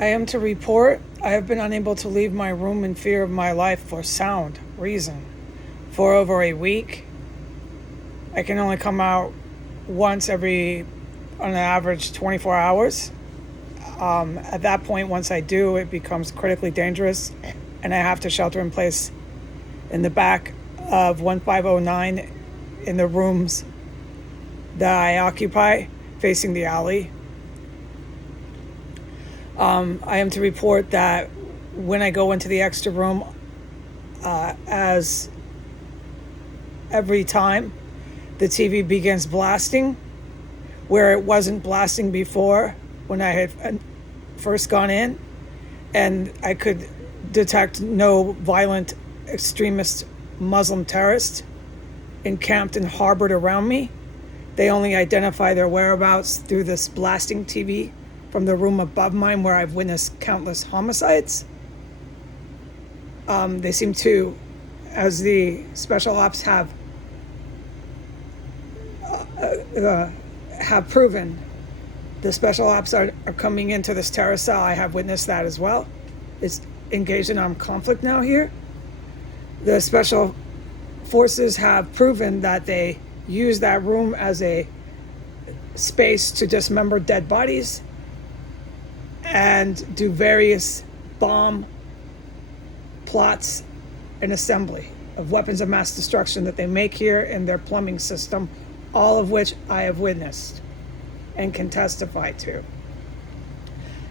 I am to report I have been unable to leave my room in fear of my life for sound reason for over a week. I can only come out once every, on an average, 24 hours. At that point, once I do, it becomes critically dangerous, and I have to shelter in place in the back of 1509 in the rooms that I occupy, facing the alley. I am to report that when I go into the extra room, as every time the TV begins blasting, where it wasn't blasting before when I had first gone in, and I could detect no violent extremist Muslim terrorists encamped and harbored around me. They only identify their whereabouts through this blasting TV from the room above mine, where I've witnessed countless homicides. They seem to, as the special ops have proven, the special ops are coming into this terror cell. I have witnessed that as well. It's engaged in armed conflict now here. The special forces have proven that they use that room as a space to dismember dead bodies and do various bomb plots and assembly of weapons of mass destruction that they make here in their plumbing system, all of which I have witnessed and can testify to.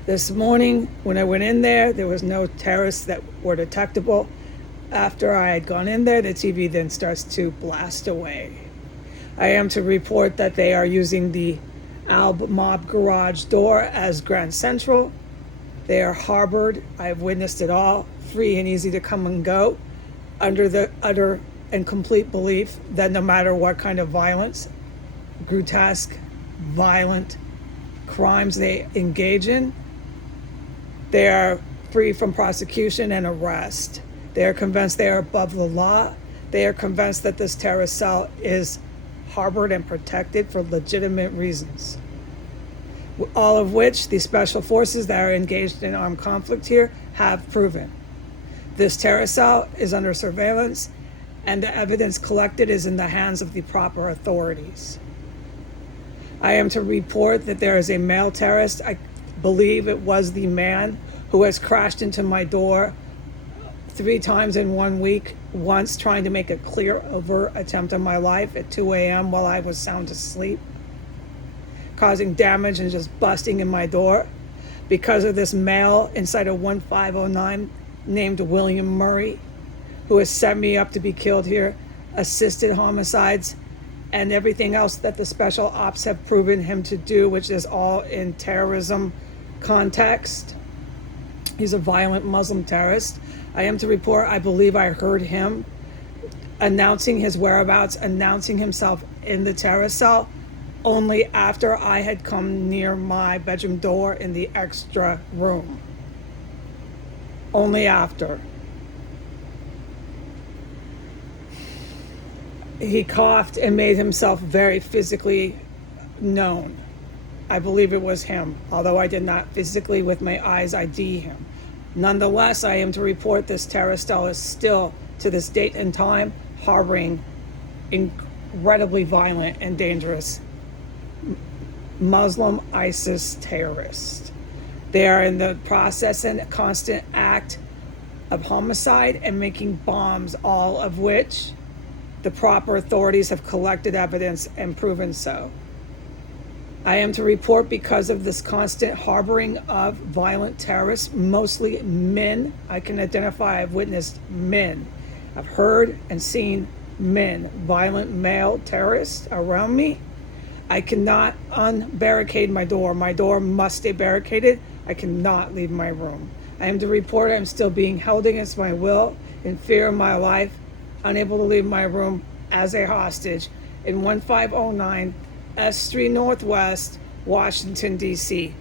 This morning, when I went in there was no terrorists that were detectable. After I had gone in there, the TV then starts to blast away. I am to report that they are using the Alb Mob garage door as Grand Central. They are harbored, I have witnessed it all, free and easy to come and go, under the utter and complete belief that no matter what kind of violence, grotesque, violent crimes they engage in, they are free from prosecution and arrest. They are convinced they are above the law. They are convinced that this terrorist cell is harbored and protected for legitimate reasons. All of which the special forces that are engaged in armed conflict here have proven. This terror cell is under surveillance, and the evidence collected is in the hands of the proper authorities. I am to report that there is a male terrorist. I believe it was the man who has crashed into my door 3 times in 1 week, once trying to make a clear, overt attempt on my life at 2 a.m. while I was sound asleep, causing damage and just busting in my door because of this male inside of 1509 named William Murray, who has set me up to be killed here, assisted homicides, and everything else that the special ops have proven him to do, which is all in terrorism context. He's a violent Muslim terrorist. I am to report, I believe I heard him announcing his whereabouts, announcing himself in the terror cell, only after I had come near my bedroom door in the extra room. Only after. He coughed and made himself very physically known. I believe it was him, although I did not physically with my eyes ID him. Nonetheless, I am to report this terrorist cell is still, to this date and time, harboring incredibly violent and dangerous Muslim ISIS terrorists. They are in the process and constant act of homicide and making bombs, all of which the proper authorities have collected evidence and proven so. I am to report because of this constant harboring of violent terrorists, mostly men. I can identify, I've witnessed men. I've heard and seen men, violent male terrorists around me. I cannot unbarricade my door. My door must stay barricaded. I cannot leave my room. I am to report I'm still being held against my will, in fear of my life, unable to leave my room as a hostage in 1509 S Street Northwest, Washington, D.C.